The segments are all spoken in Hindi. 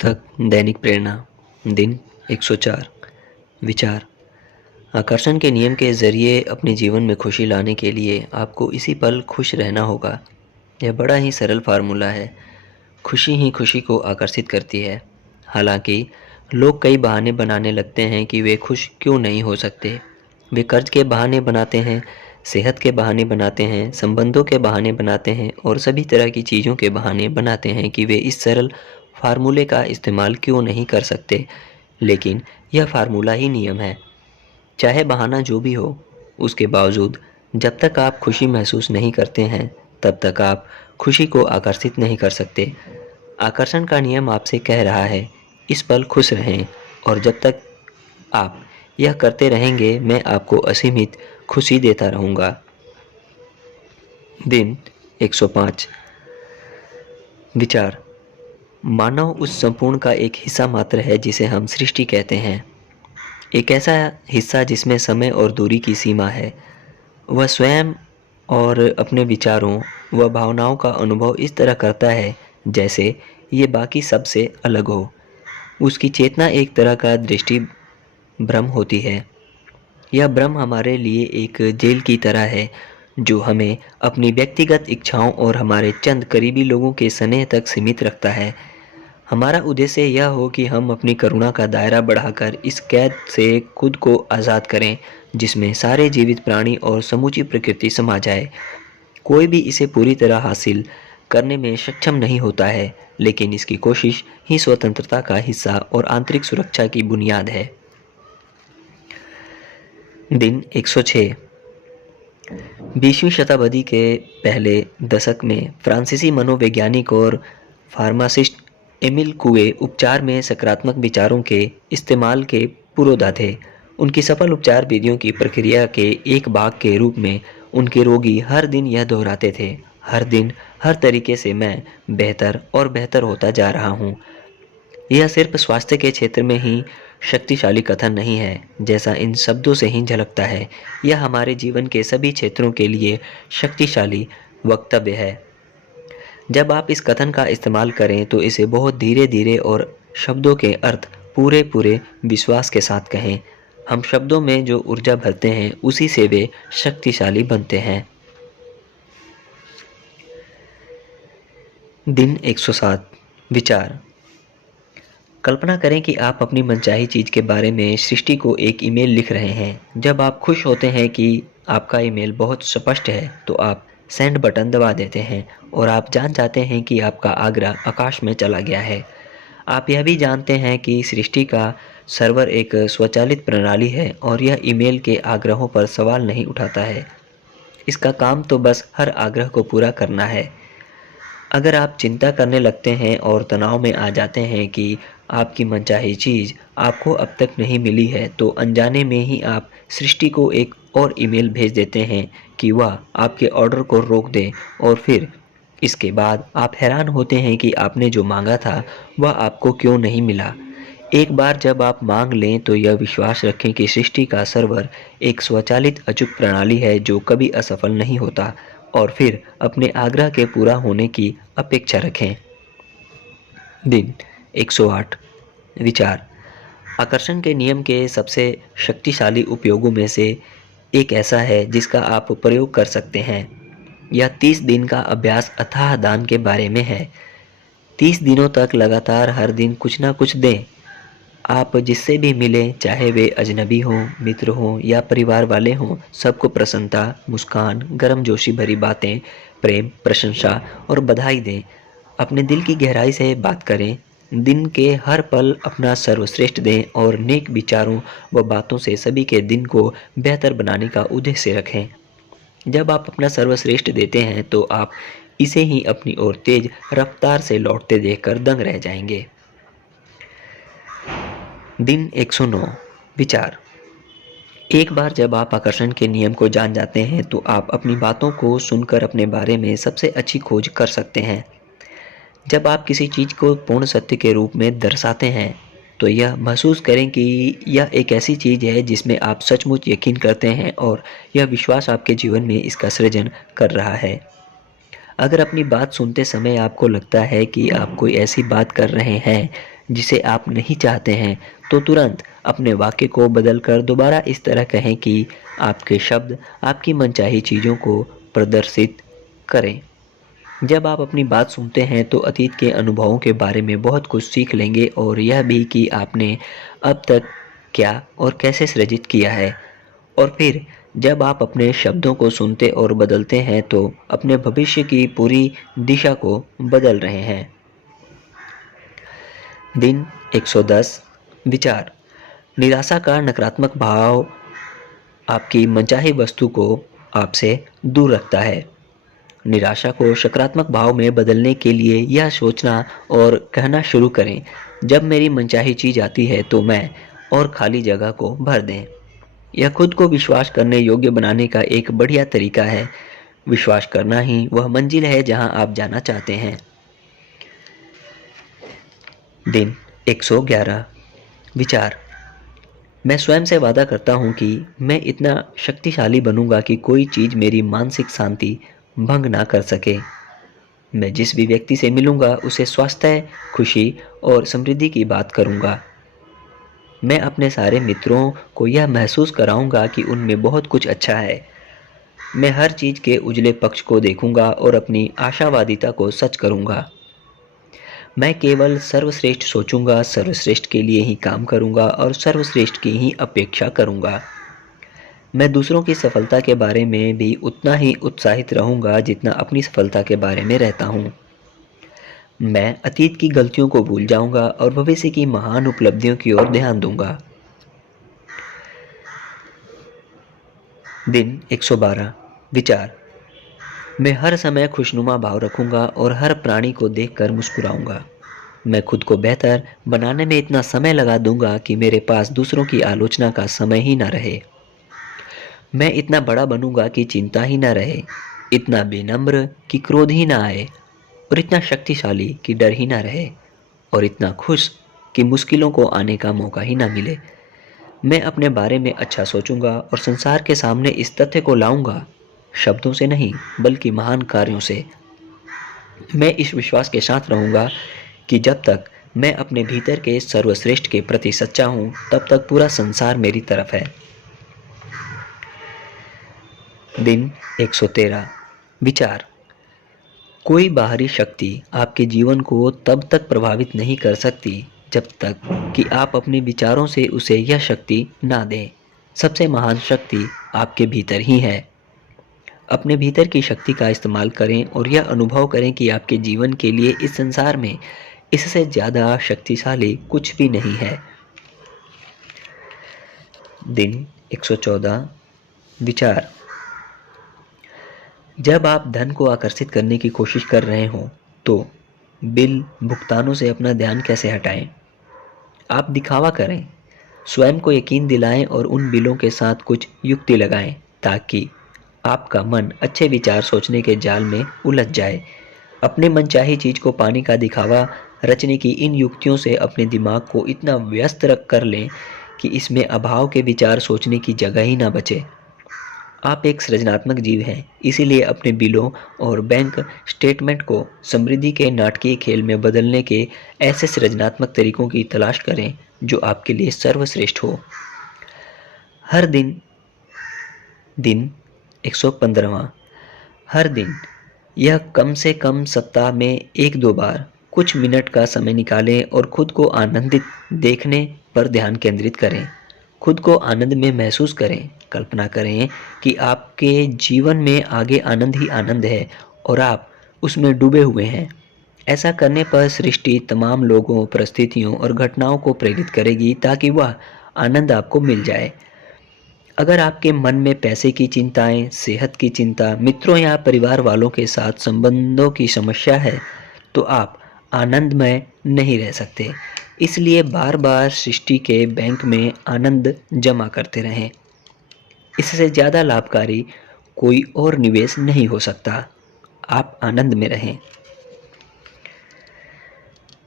पुस्तक दैनिक प्रेरणा दिन 104। विचार। आकर्षण के नियम के ज़रिए अपने जीवन में खुशी लाने के लिए आपको इसी पल खुश रहना होगा। यह बड़ा ही सरल फार्मूला है। खुशी ही खुशी को आकर्षित करती है। हालांकि लोग कई बहाने बनाने लगते हैं कि वे खुश क्यों नहीं हो सकते। वे कर्ज के बहाने बनाते हैं, सेहत के बहाने बनाते हैं, संबंधों के बहाने बनाते हैं और सभी तरह की चीज़ों के बहाने बनाते हैं कि वे इस सरल फार्मूले का इस्तेमाल क्यों नहीं कर सकते। लेकिन यह फार्मूला ही नियम है। चाहे बहाना जो भी हो, उसके बावजूद जब तक आप खुशी महसूस नहीं करते हैं, तब तक आप खुशी को आकर्षित नहीं कर सकते। आकर्षण का नियम आपसे कह रहा है, इस पल खुश रहें, और जब तक आप यह करते रहेंगे, मैं आपको असीमित खुशी देता रहूँगा। दिन 105। विचार। मानव उस संपूर्ण का एक हिस्सा मात्र है जिसे हम सृष्टि कहते हैं। एक ऐसा हिस्सा जिसमें समय और दूरी की सीमा है। वह स्वयं और अपने विचारों व भावनाओं का अनुभव इस तरह करता है जैसे ये बाकी सब से अलग हो। उसकी चेतना एक तरह का दृष्टि भ्रम होती है। यह भ्रम हमारे लिए एक जेल की तरह है जो हमें अपनी व्यक्तिगत इच्छाओं और हमारे चंद करीबी लोगों के स्नेह तक सीमित रखता है। हमारा उद्देश्य यह हो कि हम अपनी करुणा का दायरा बढ़ाकर इस कैद से खुद को आज़ाद करें जिसमें सारे जीवित प्राणी और समूची प्रकृति समा जाए। कोई भी इसे पूरी तरह हासिल करने में सक्षम नहीं होता है, लेकिन इसकी कोशिश ही स्वतंत्रता का हिस्सा और आंतरिक सुरक्षा की बुनियाद है। दिन 106। 20वीं शताब्दी के पहले दशक में फ्रांसीसी मनोवैज्ञानिक और फार्मासिस्ट एमिल कुवे उपचार में सकारात्मक विचारों के इस्तेमाल के पुरोधा थे। उनकी सफल उपचार विधियों की प्रक्रिया के एक भाग के रूप में उनके रोगी हर दिन यह दोहराते थे, हर दिन हर तरीके से मैं बेहतर और बेहतर होता जा रहा हूँ। यह सिर्फ स्वास्थ्य के क्षेत्र में ही शक्तिशाली कथन नहीं है, जैसा इन शब्दों से ही झलकता है। यह हमारे जीवन के सभी क्षेत्रों के लिए शक्तिशाली वक्तव्य है। जब आप इस कथन का इस्तेमाल करें तो इसे बहुत धीरे धीरे और शब्दों के अर्थ पूरे पूरे विश्वास के साथ कहें। हम शब्दों में जो ऊर्जा भरते हैं उसी से वे शक्तिशाली बनते हैं। दिन 107। विचार। कल्पना करें कि आप अपनी मनचाही चीज़ के बारे में सृष्टि को एक ईमेल लिख रहे हैं। जब आप खुश होते हैं कि आपका ईमेल बहुत स्पष्ट है तो आप सेंड बटन दबा देते हैं और आप जान जाते हैं कि आपका आग्रह आकाश में चला गया है। आप यह भी जानते हैं कि सृष्टि का सर्वर एक स्वचालित प्रणाली है और यह ईमेल के आग्रहों पर सवाल नहीं उठाता है। इसका काम तो बस हर आग्रह को पूरा करना है। अगर आप चिंता करने लगते हैं और तनाव में आ जाते हैं कि आपकी मनचाही चीज़ आपको अब तक नहीं मिली है, तो अनजाने में ही आप सृष्टि को एक और ईमेल भेज देते हैं कि वह आपके ऑर्डर को रोक दे, और फिर इसके बाद आप हैरान होते हैं कि आपने जो मांगा था वह आपको क्यों नहीं मिला। एक बार जब आप मांग लें तो यह विश्वास रखें कि सृष्टि का सर्वर एक स्वचालित अचूक प्रणाली है जो कभी असफल नहीं होता, और फिर अपने आग्रह के पूरा होने की अपेक्षा रखें। दिन 108। विचार। आकर्षण के नियम के सबसे शक्तिशाली उपयोगों में से एक ऐसा है जिसका आप प्रयोग कर सकते हैं। यह 30 दिन का अभ्यास अथाह दान के बारे में है। 30 दिनों तक लगातार हर दिन कुछ ना कुछ दें। आप जिससे भी मिलें, चाहे वे अजनबी हों, मित्र हों या परिवार वाले हों, सबको प्रसन्नता, मुस्कान, गर्मजोशी भरी बातें, प्रेम, प्रशंसा और बधाई दें। अपने दिल की गहराई से बात करें। दिन के हर पल अपना सर्वश्रेष्ठ दें और नेक विचारों व बातों से सभी के दिन को बेहतर बनाने का उद्देश्य रखें। जब आप अपना सर्वश्रेष्ठ देते हैं तो आप इसे ही अपनी ओर तेज रफ्तार से लौटते देखकर दंग रह जाएंगे। दिन 109। विचार। एक बार जब आप आकर्षण के नियम को जान जाते हैं तो आप अपनी बातों को सुनकर अपने बारे में सबसे अच्छी खोज कर सकते हैं। जब आप किसी चीज़ को पूर्ण सत्य के रूप में दर्शाते हैं तो यह महसूस करें कि यह एक ऐसी चीज़ है जिसमें आप सचमुच यकीन करते हैं और यह विश्वास आपके जीवन में इसका सृजन कर रहा है। अगर अपनी बात सुनते समय आपको लगता है कि आप कोई ऐसी बात कर रहे हैं जिसे आप नहीं चाहते हैं, तो तुरंत अपने वाक्य को बदलकर दोबारा इस तरह कहें कि आपके शब्द आपकी मनचाही चीज़ों को प्रदर्शित करें। जब आप अपनी बात सुनते हैं तो अतीत के अनुभवों के बारे में बहुत कुछ सीख लेंगे और यह भी कि आपने अब तक क्या और कैसे सृजित किया है। और फिर जब आप अपने शब्दों को सुनते और बदलते हैं तो अपने भविष्य की पूरी दिशा को बदल रहे हैं। दिन 110 विचार। निराशा का नकारात्मक भाव आपकी मनचाही वस्तु को आपसे दूर रखता है। निराशा को सकारात्मक भाव में बदलने के लिए यह सोचना और कहना शुरू करें, जब मेरी मनचाही चीज़ आती है तो मैं और खाली जगह को भर दें। यह खुद को विश्वास करने योग्य बनाने का एक बढ़िया तरीका है। विश्वास करना ही वह मंजिल है जहां आप जाना चाहते हैं। दिन 111 विचार। मैं स्वयं से वादा करता हूं कि मैं इतना शक्तिशाली बनूंगा कि कोई चीज़ मेरी मानसिक शांति भंग ना कर सके। मैं जिस भी व्यक्ति से मिलूंगा उसे स्वास्थ्य, खुशी और समृद्धि की बात करूंगा। मैं अपने सारे मित्रों को यह महसूस कराऊंगा कि उनमें बहुत कुछ अच्छा है। मैं हर चीज़ के उजले पक्ष को देखूंगा और अपनी आशावादिता को सच करूंगा। मैं केवल सर्वश्रेष्ठ सोचूंगा, सर्वश्रेष्ठ के लिए ही काम करूंगा और सर्वश्रेष्ठ की ही अपेक्षा करूंगा। मैं दूसरों की सफलता के बारे में भी उतना ही उत्साहित रहूंगा जितना अपनी सफलता के बारे में रहता हूँ। मैं अतीत की गलतियों को भूल जाऊंगा और भविष्य की महान उपलब्धियों की ओर ध्यान दूंगा। दिन 112 विचार। मैं हर समय खुशनुमा भाव रखूंगा और हर प्राणी को देखकर मुस्कुराऊंगा। मैं खुद को बेहतर बनाने में इतना समय लगा दूंगा कि मेरे पास दूसरों की आलोचना का समय ही ना रहे। मैं इतना बड़ा बनूंगा कि चिंता ही ना रहे, इतना विनम्र कि क्रोध ही ना आए, और इतना शक्तिशाली कि डर ही ना रहे, और इतना खुश कि मुश्किलों को आने का मौका ही ना मिले। मैं अपने बारे में अच्छा सोचूंगा और संसार के सामने इस तथ्य को लाऊंगा, शब्दों से नहीं बल्कि महान कार्यों से। मैं इस विश्वास के साथ रहूंगा कि जब तक मैं अपने भीतर के सर्वश्रेष्ठ के प्रति सच्चा हूं, तब तक पूरा संसार मेरी तरफ है। दिन 113 विचार। कोई बाहरी शक्ति आपके जीवन को तब तक प्रभावित नहीं कर सकती जब तक कि आप अपने विचारों से उसे यह शक्ति ना दें। सबसे महान शक्ति आपके भीतर ही है। अपने भीतर की शक्ति का इस्तेमाल करें और यह अनुभव करें कि आपके जीवन के लिए इस संसार में इससे ज़्यादा शक्तिशाली कुछ भी नहीं है। दिन 114 विचार। जब आप धन को आकर्षित करने की कोशिश कर रहे हों तो बिल भुगतानों से अपना ध्यान कैसे हटाएं? आप दिखावा करें, स्वयं को यकीन दिलाएं और उन बिलों के साथ कुछ युक्ति लगाएं ताकि आपका मन अच्छे विचार सोचने के जाल में उलझ जाए। अपने मनचाही चीज़ को पाने का दिखावा रचने की इन युक्तियों से अपने दिमाग को इतना व्यस्त रख कर लें कि इसमें अभाव के विचार सोचने की जगह ही ना बचे। आप एक सृजनात्मक जीव हैं, इसीलिए अपने बिलों और बैंक स्टेटमेंट को समृद्धि के नाटकीय खेल में बदलने के ऐसे सृजनात्मक तरीकों की तलाश करें जो आपके लिए सर्वश्रेष्ठ हो। हर दिन दिन 115वां। हर दिन यह कम से कम सप्ताह में 1-2 बार कुछ मिनट का समय निकालें और खुद को आनंदित देखने पर ध्यान केंद्रित करें। खुद को आनंद में महसूस करें। कल्पना करें कि आपके जीवन में आगे आनंद ही आनंद है और आप उसमें डूबे हुए हैं। ऐसा करने पर सृष्टि तमाम लोगों, परिस्थितियों और घटनाओं को प्रेरित करेगी ताकि वह आनंद आपको मिल जाए। अगर आपके मन में पैसे की चिंताएं, सेहत की चिंता, मित्रों या परिवार वालों के साथ संबंधों की समस्या है, तो आप आनंदमय नहीं रह सकते। इसलिए बार बार सृष्टि के बैंक में आनंद जमा करते रहें। इससे ज़्यादा लाभकारी कोई और निवेश नहीं हो सकता। आप आनंद में रहें।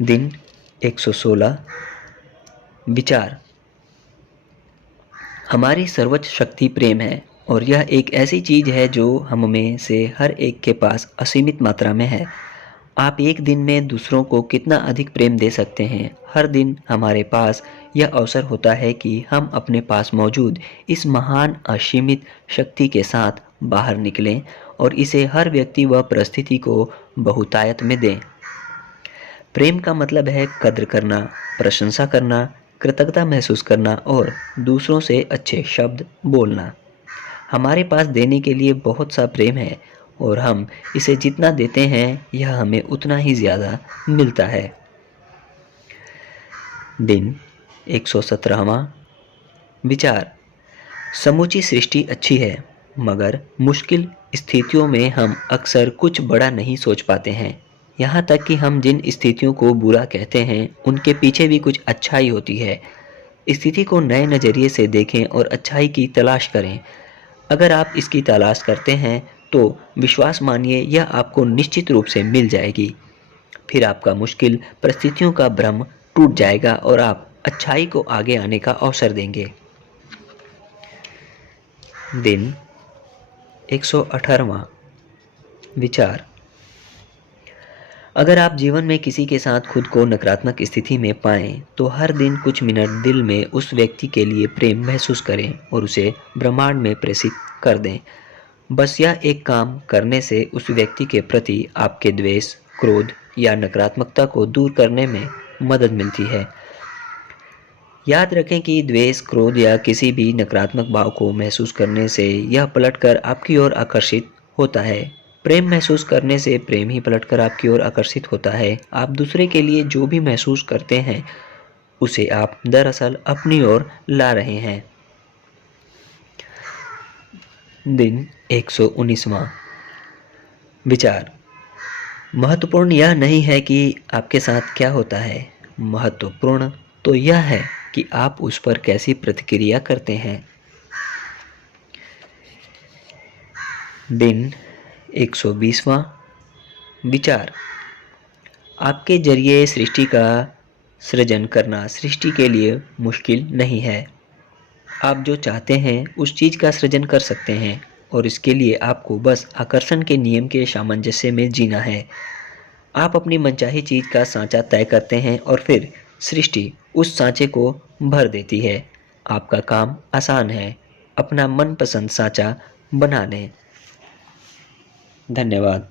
दिन 116 विचार। हमारी सर्वोच्च शक्ति प्रेम है और यह एक ऐसी चीज़ है जो हम में से हर एक के पास असीमित मात्रा में है। आप एक दिन में दूसरों को कितना अधिक प्रेम दे सकते हैं? हर दिन हमारे पास यह अवसर होता है कि हम अपने पास मौजूद इस महान असीमित शक्ति के साथ बाहर निकलें और इसे हर व्यक्ति व परिस्थिति को बहुतायत में दें। प्रेम का मतलब है कद्र करना, प्रशंसा करना, कृतज्ञता महसूस करना और दूसरों से अच्छे शब्द बोलना। हमारे पास देने के लिए बहुत सा प्रेम है और हम इसे जितना देते हैं यह हमें उतना ही ज़्यादा मिलता है। दिन 117वां विचार। समूची सृष्टि अच्छी है, मगर मुश्किल स्थितियों में हम अक्सर कुछ बड़ा नहीं सोच पाते हैं। यहाँ तक कि हम जिन स्थितियों को बुरा कहते हैं उनके पीछे भी कुछ अच्छाई होती है। स्थिति को नए नज़रिए से देखें और अच्छाई की तलाश करें। अगर आप इसकी तलाश करते हैं तो विश्वास मानिए यह आपको निश्चित रूप से मिल जाएगी। फिर आपका मुश्किल परिस्थितियों का भ्रम टूट जाएगा और आप अच्छाई को आगे आने का अवसर देंगे। दिन 118वां विचार। अगर आप जीवन में किसी के साथ खुद को नकारात्मक स्थिति में पाएं तो हर दिन कुछ मिनट दिल में उस व्यक्ति के लिए प्रेम महसूस करें और उसे ब्रह्मांड में प्रेषित कर दें। बस यह एक काम करने से उस व्यक्ति के प्रति आपके द्वेष, क्रोध या नकारात्मकता को दूर करने में मदद मिलती है। याद रखें कि द्वेष, क्रोध या किसी भी नकारात्मक भाव को महसूस करने से यह पलटकर आपकी ओर आकर्षित होता है। प्रेम महसूस करने से प्रेम ही पलटकर आपकी ओर आकर्षित होता है। आप दूसरे के लिए जो भी महसूस करते हैं उसे आप दरअसल अपनी ओर ला रहे हैं। दिन 119वां विचार। महत्वपूर्ण यह नहीं है कि आपके साथ क्या होता है, महत्वपूर्ण तो यह है कि आप उस पर कैसी प्रतिक्रिया करते हैं। दिन 120वां विचार। आपके जरिए सृष्टि का सृजन करना सृष्टि के लिए मुश्किल नहीं है। आप जो चाहते हैं उस चीज़ का सृजन कर सकते हैं और इसके लिए आपको बस आकर्षण के नियम के सामंजस्य में जीना है। आप अपनी मनचाही चीज़ का सांचा तय करते हैं और फिर सृष्टि उस सांचे को भर देती है। आपका काम आसान है, अपना मनपसंद सांचा बना लें। धन्यवाद।